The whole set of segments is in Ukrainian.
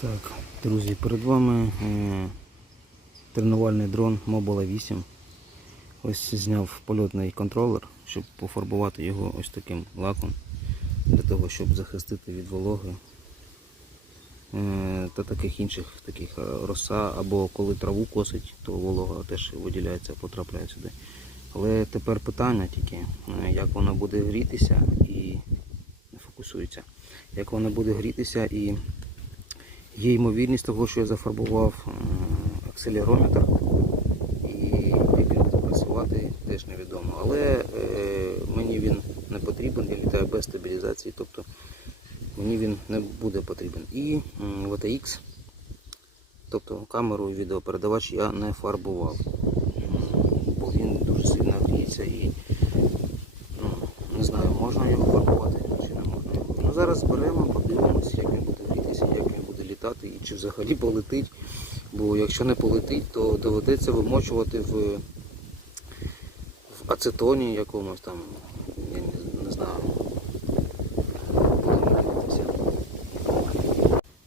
Так, друзі, перед вами е, тренувальний дрон Mobile 8. Ось зняв польотний контролер, щоб пофарбувати його ось таким лаком, для того, щоб захистити від вологи е, та таких інших таких е, роса, або коли траву косить, то волога теж виділяється, потрапляє сюди. Але тепер питання тільки, як воно буде грітися і не фокусується. Як воно буде грітися і Є ймовірність того, що я зафарбував е, акселерометр і як він буде працювати, теж невідомо. Але е, мені він не потрібен, я літаю без стабілізації, тобто мені він не буде потрібен. І VTX, тобто камеру і відеопередавач я не фарбував, бо він дуже сильно гріється і ну, не знаю, можна його фарбувати чи не можна його. Ну зараз беремо, подивимося, як він буде грітися, як він літати і чи взагалі полетить. Бо якщо не полетить, то доведеться вимочувати в, в ацетоні якомусь там, я не, не знаю.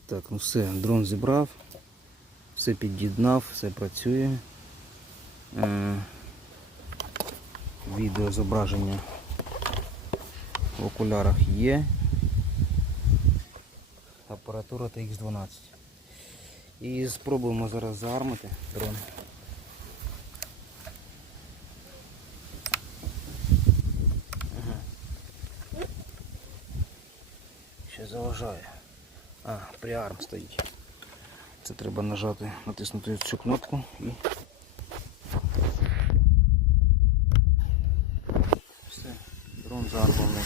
Так, ну все, дрон зібрав, все під'єднав, все працює. Е, відео зображення в окулярах є. Апаратура TX12. І спробуємо зараз заармити дрон. Ще заважає. А, приарм стоїть. Це треба нажати, натиснути цю кнопку і все, дрон заармований.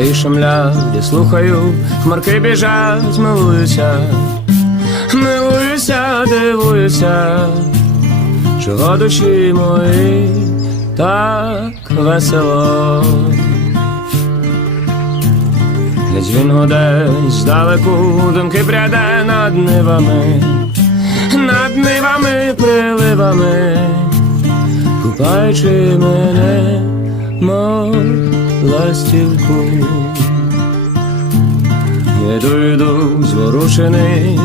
І шумлять, я слухаю, хмарки біжать, милуюся, милуюся, дивуюся, чого душі мої так весело. Десь він гуде здалеку, думки пряде над нивами, над нивами, приливами, купаючи мене, мов ластівку. не дойду зворушений